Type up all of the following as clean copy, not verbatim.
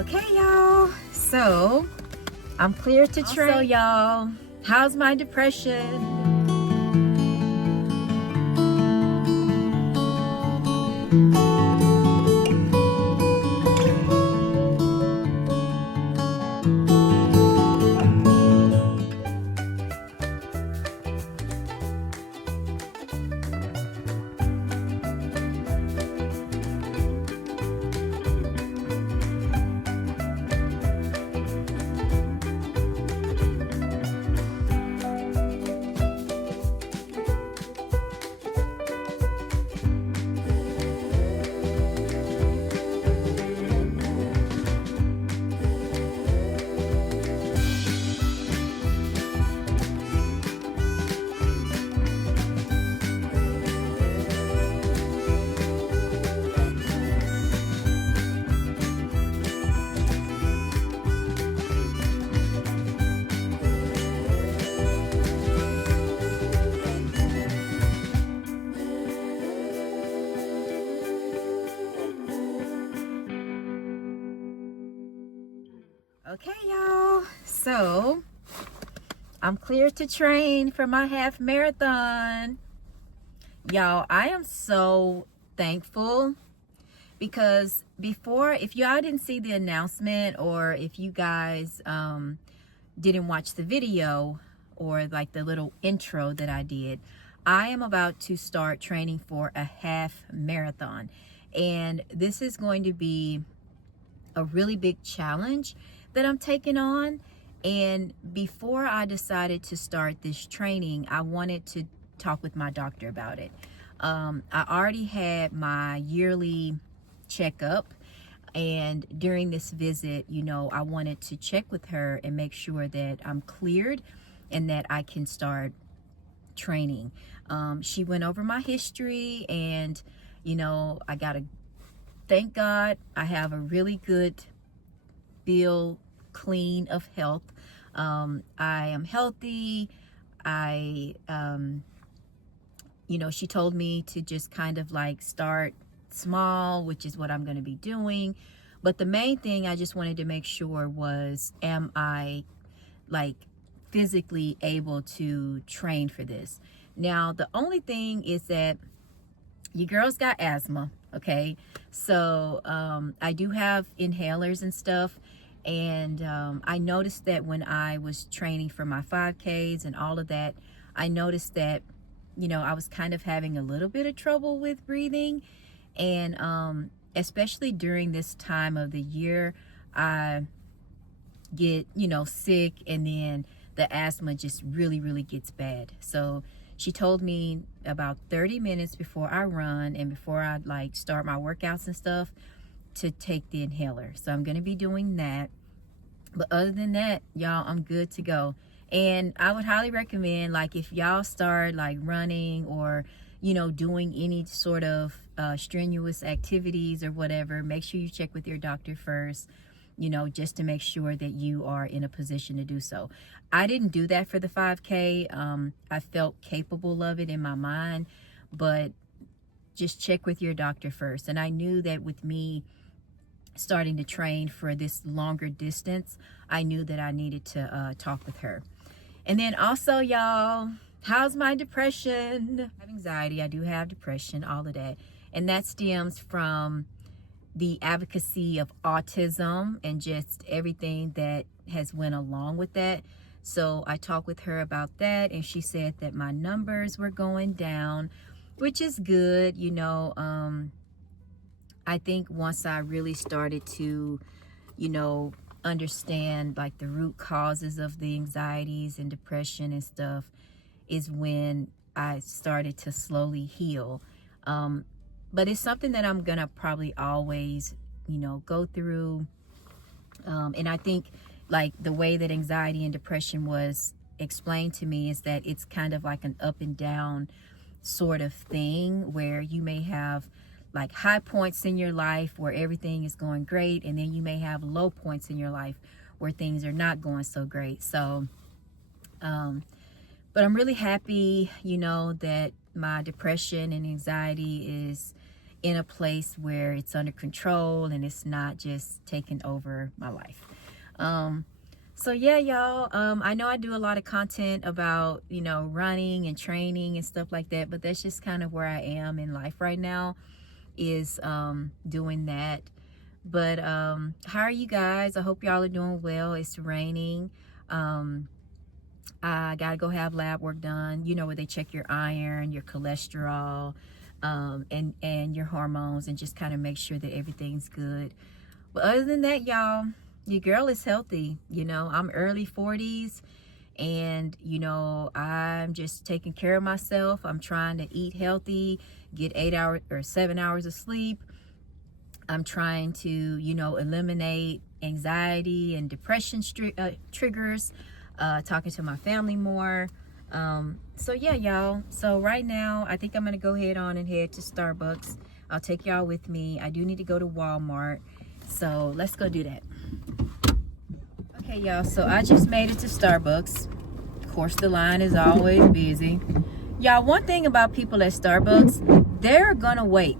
Okay, y'all. So I'm clear to train. So, y'all, how's my depression? Okay, y'all. So I'm clear to train for my half marathon. Y'all, I am so thankful because before, if y'all didn't see the announcement, or if you guys didn't watch the video or like the little intro that I did, I am about to start training for a half marathon. And this is going to be a really big challenge that I'm taking on. And before I decided to start this training, I wanted to talk with my doctor about it. I already had my yearly checkup, and during this visit, you know, I wanted to check with her and make sure that I'm cleared and that I can start training. She went over my history, and you know, thank God I have a really good bill, clean of health. I am healthy. You know, she told me to just kind of like start small, which is what I'm going to be doing. But the main thing I just wanted to make sure was, am I like physically able to train for this? Now, the only thing is that your girl's got asthma, okay? So I do have inhalers and stuff. And I noticed that when I was training for my 5Ks and all of that, I noticed that, you know, I was kind of having a little bit of trouble with breathing. And especially during this time of the year, I get, you know, sick, and then the asthma just really gets bad. So she told me about 30 minutes before I run and before I like start my workouts and stuff to take the inhaler. So I'm going to be doing that. But other than that, y'all, I'm good to go. And I would highly recommend, like, if y'all start like running or, you know, doing any sort of strenuous activities or whatever, make sure you check with your doctor first, you know, just to make sure that you are in a position to do so. I didn't do that for the 5K. I felt capable of it in my mind, but just check with your doctor first. And I knew that with me starting to train for this longer distance, I knew that I needed to talk with her. And then also, y'all, how's my depression? I have anxiety, I do have depression, all of that. And that stems from the advocacy of autism and just everything that has went along with that. So I talked with her about that, and she said that my numbers were going down, which is good. You know, I think once I really started to, you know, understand like the root causes of the anxieties and depression and stuff, is when I started to slowly heal. But it's something that I'm gonna probably always, you know, go through. And I think like the way that anxiety and depression was explained to me is that it's kind of like an up and down sort of thing, where you may have like high points in your life where everything is going great, and then you may have low points in your life where things are not going so great. So but I'm really happy, you know, that my depression and anxiety is in a place where it's under control and it's not just taking over my life. So yeah, y'all, I know I do a lot of content about, you know, running and training and stuff like that, but that's just kind of where I am in life right now, is doing that. But how are you guys? I hope y'all are doing well. It's raining. I gotta go have lab work done, you know, where they check your iron, your cholesterol, and your hormones, and just kind of make sure that everything's good. But other than that, y'all, your girl is healthy. You know, I'm early 40s, and you know, I'm just taking care of myself. I'm trying to eat healthy, get 8 hours or 7 hours of sleep. I'm trying to, you know, eliminate anxiety and depression triggers, talking to my family more. So yeah, y'all. So right now, I think I'm gonna go ahead on and head to Starbucks. I'll take y'all with me. I do need to go to Walmart, so let's go do that. Okay, y'all, so I just made it to Starbucks. Of course, the line is always busy. Y'all, one thing about people at Starbucks, they're gonna wait,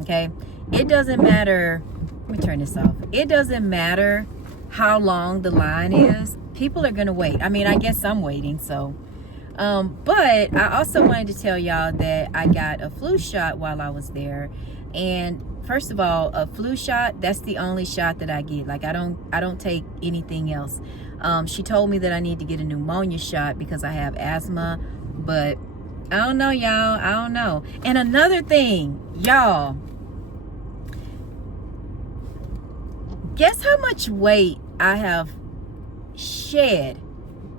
okay? It doesn't matter, let me turn this off. It doesn't matter how long the line is. People are gonna wait. I mean, I guess I'm waiting, so. But I also wanted to tell y'all that I got a flu shot while I was there. And first of all, a flu shot, that's the only shot that I get. Like, I don't take anything else. She told me that I need to get a pneumonia shot because I have asthma, but I don't know, y'all. I don't know. And another thing, y'all, guess how much weight I have shed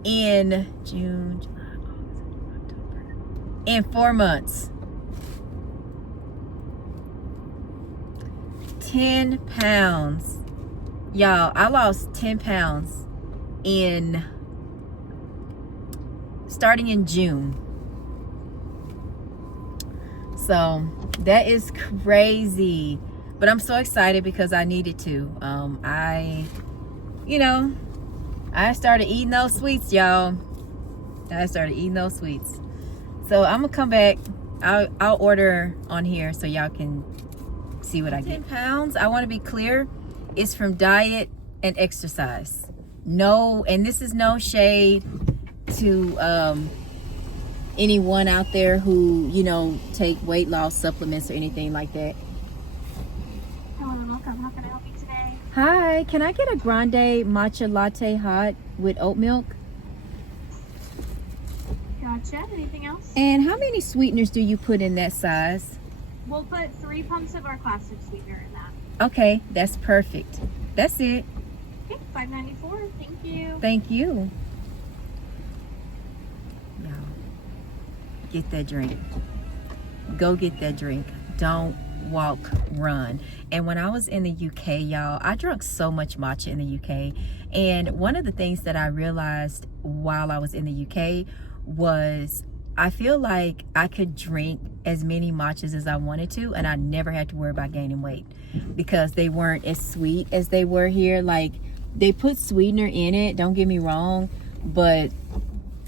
in June, July, August, October, in 4 months? 10 pounds. Y'all, I lost 10 pounds starting in June. So that is crazy. But I'm so excited because I needed to. I started eating those sweets, y'all. I started eating those sweets. So I'm gonna come back. I'll order on here so y'all can see what I get. 10 pounds, I want to be clear, is from diet and exercise. No, and this is no shade to anyone out there who, you know, take weight loss supplements or anything like that. Hello and welcome. How can I help you today? Hi, can I get a grande matcha latte hot with oat milk? Gotcha. Anything else? And how many sweeteners do you put in that size? We'll put 3 pumps of our classic sweetener in that. Okay, that's perfect. That's it. Okay, $5.94. Thank you. Thank you. Y'all, get that drink. Go get that drink. Don't walk, run. And when I was in the UK, y'all, I drank so much matcha in the UK. And one of the things that I realized while I was in the UK was I feel like I could drink as many matchas as I wanted to, and I never had to worry about gaining weight because they weren't as sweet as they were here. Like, they put sweetener in it, don't get me wrong, but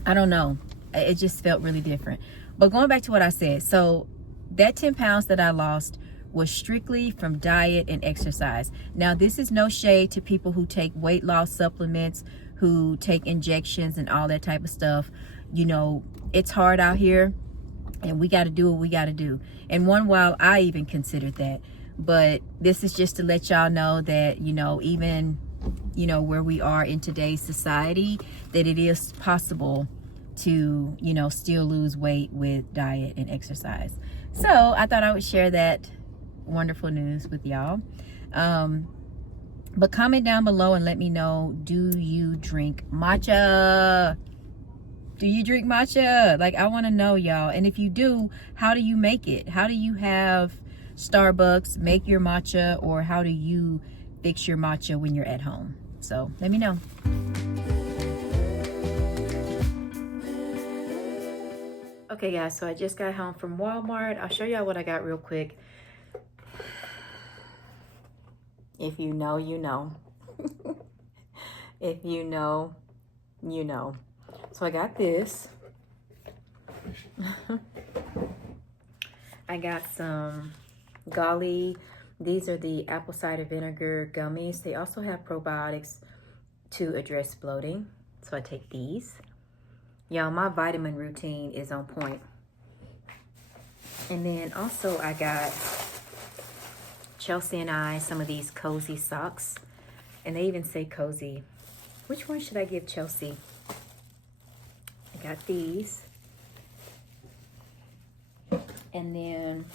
I don't know. It just felt really different. But going back to what I said, so that 10 pounds that I lost was strictly from diet and exercise. Now, this is no shade to people who take weight loss supplements, who take injections and all that type of stuff. You know, it's hard out here and we got to do what we got to do. And one while I even considered that. But this is just to let y'all know that, you know, even, you know, where we are in today's society, that it is possible to, you know, still lose weight with diet and exercise. So I thought I would share that wonderful news with y'all. But comment down below and let me know, do you drink matcha? Do you drink matcha? Like, I want to know, y'all. And if you do, how do you make it? How do you have Starbucks make your matcha, or how do you fix your matcha when you're at home? So let me know. Okay, guys, so I just got home from Walmart. I'll show y'all what I got real quick. If you know, you know. If you know, you know. So I got this. I got some Golly, these are the apple cider vinegar gummies. They also have probiotics to address bloating. So I take these. Y'all, my vitamin routine is on point. And then also I got Chelsea and I some of these cozy socks. And they even say cozy. Which one should I give Chelsea? I got these. And then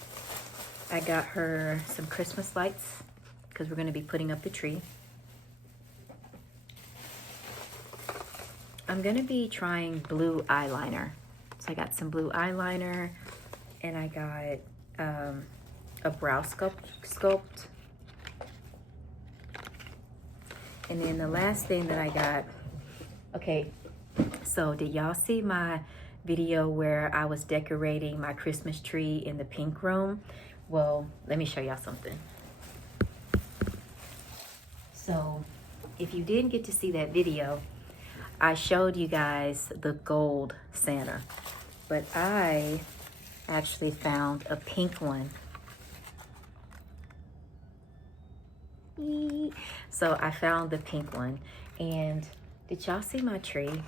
I got her some Christmas lights because we're going to be putting up the tree. I'm going to be trying blue eyeliner. So I got some blue eyeliner and I got a brow sculpt. And then the last thing that I got, okay, so did y'all see my video where I was decorating my Christmas tree in the pink room? Well, let me show y'all something. So if you didn't get to see that video, I showed you guys the gold Santa, but I actually found a pink one. So I found the pink one. And did y'all see my tree?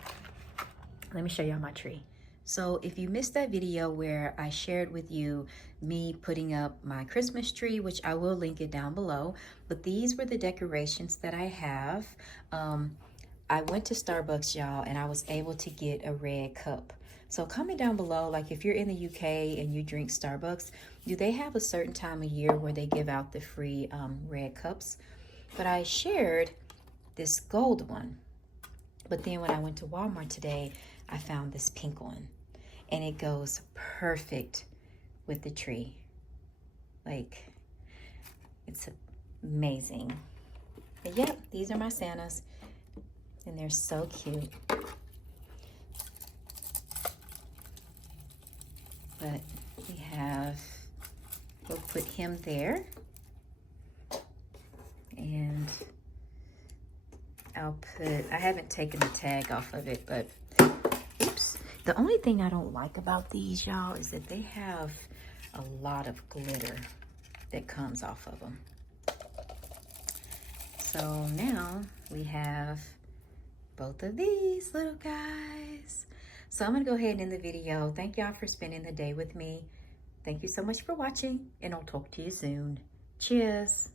Let me show y'all my tree. So if you missed that video where I shared with you me putting up my Christmas tree, which I will link it down below, but these were the decorations that I have. I went to Starbucks, y'all, and I was able to get a red cup. So comment down below, like if you're in the UK and you drink Starbucks, do they have a certain time of year where they give out the free red cups? But I shared this gold one. But then when I went to Walmart today, I found this pink one. And it goes perfect with the tree. Like, it's amazing. But yep, these are my Santas. And they're so cute. But we have, we'll put him there. And I'll put, I haven't taken the tag off of it, but oops. The only thing I don't like about these, y'all, is that they have a lot of glitter that comes off of them. So now we have both of these little guys. So I'm gonna go ahead and end the video. Thank y'all for spending the day with me. Thank you so much for watching, and I'll talk to you soon. Cheers.